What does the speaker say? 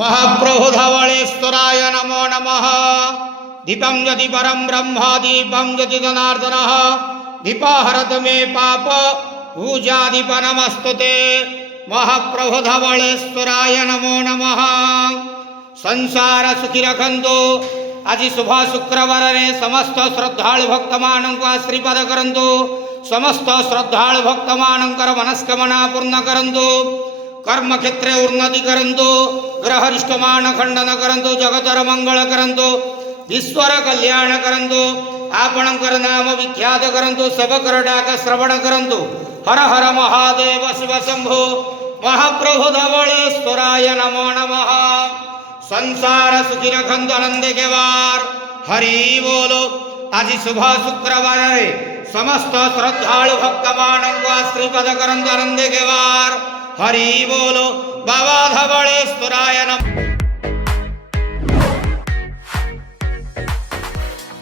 महाप्रभु धवलेश्वराय नमो नमः। दीपं यदि परं ब्रह्म दीपं यदि जनार्दनः दीपहरत मे पाप पूजादीप नमस्तुते। महाप्रभु धवलेश्वराय नमो नमः। संसार सुखी रखंतु। आज शुभ शुक्रवार रे समस्त श्रद्धालु भक्त मानक आशीर्वाद करंतु। समस्त श्रद्धालु भक्त मानकर मनस्कामना पूर्ण करंतु। कर्म क्षेत्रे उन्नति करंतु। ग्रहरिष्टमान खंडन करंतु। जगतर मंगल करंतु। ईश्वर कल्याण करंतु। आपणकर नाम विख्यात करंतु। सबकर डाक श्रवण करंतु। हर हर महादेव शिव शंभो। महाप्रभु धवलेश्वराय नमो नमः। संसार सुखी रखंतु आनंद के वार। हरि बोलो। आज शुभ शुक्रवार रे समस्त श्रद्धालु भक्त मानक आशीर्वाद करंतु आनंद के वार। हरि बोलो। बाबा धवलेश्वराय नमः।